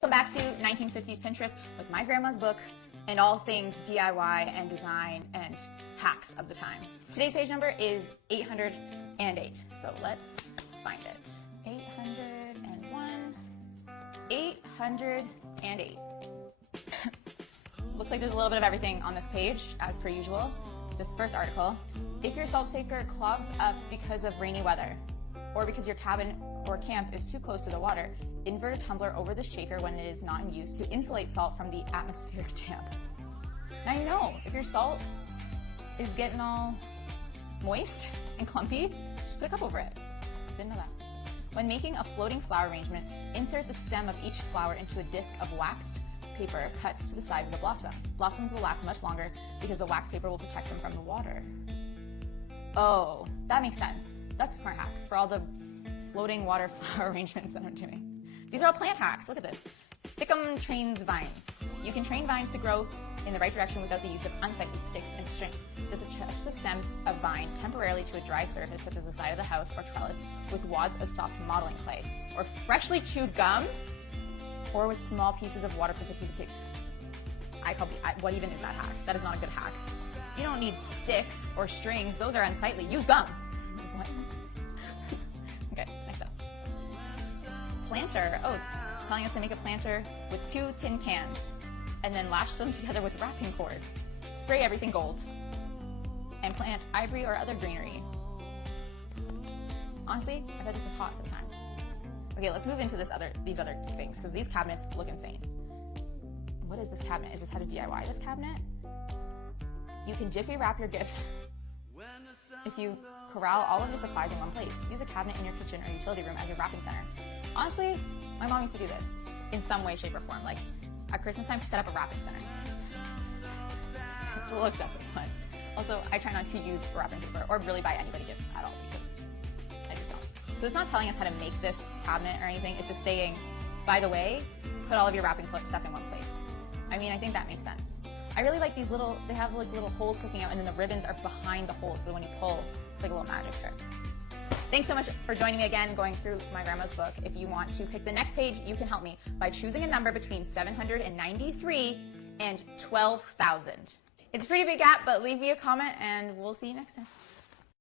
Welcome back to 1950s Pinterest with my grandma's book and all things DIY and design and hacks of the time. Today's page number is 808, so let's find it. 801, 808. Looks like there's a little bit of everything on this page, as per usual. This first article, if your salt shaker clogs up because of rainy weather, or because your cabin or camp is too close to the water, invert a tumbler over the shaker when it is not in use to insulate salt from the atmospheric damp. Now you know, if your salt is getting all moist and clumpy, just put a cup over it. Didn't know that. When making a floating flower arrangement, insert the stem of each flower into a disc of waxed paper cut to the size of the blossom. Blossoms will last much longer because the wax paper will protect them from the water. Oh, that makes sense. That's a smart hack for all the floating water flower arrangements that I'm doing. These are all plant hacks. Look at this. Stickum trains vines. You can train vines to grow in the right direction without the use of unsightly sticks and strings. Just attach the stem of vine temporarily to a dry surface such as the side of the house or trellis with wads of soft modeling clay or freshly chewed gum or with small pieces of waterproof adhesive tape. What even is that hack? That is not a good hack. You don't need sticks or strings. Those are unsightly. Use gum. What? Okay, next up. Planter. Oh, it's telling us to make a planter with 2 tin cans and then lash them together with wrapping cord. Spray everything gold and plant ivory or other greenery. Honestly, I bet this was hot at the times. Okay, let's move into these other things because these cabinets look insane. What is this cabinet? Is this how to DIY this cabinet? You can jiffy wrap your gifts if you corral all of your supplies in one place. Use a cabinet in your kitchen or utility room as your wrapping center. Honestly, my mom used to do this in some way, shape, or form. Like at Christmas time, set up a wrapping center. It's a little excessive, but also I try not to use wrapping paper or really buy anybody gifts at all because I just don't. So it's not telling us how to make this cabinet or anything. It's just saying, by the way, put all of your wrapping stuff in one place. I mean, I think that makes sense. I really like these they have like little holes poking out and then the ribbons are behind the holes, so when you pull, it's like a little magic trick. Thanks so much for joining me again, going through my grandma's book. If you want to pick the next page, you can help me by choosing a number between 793 and 12,000. It's a pretty big gap, but leave me a comment and we'll see you next time.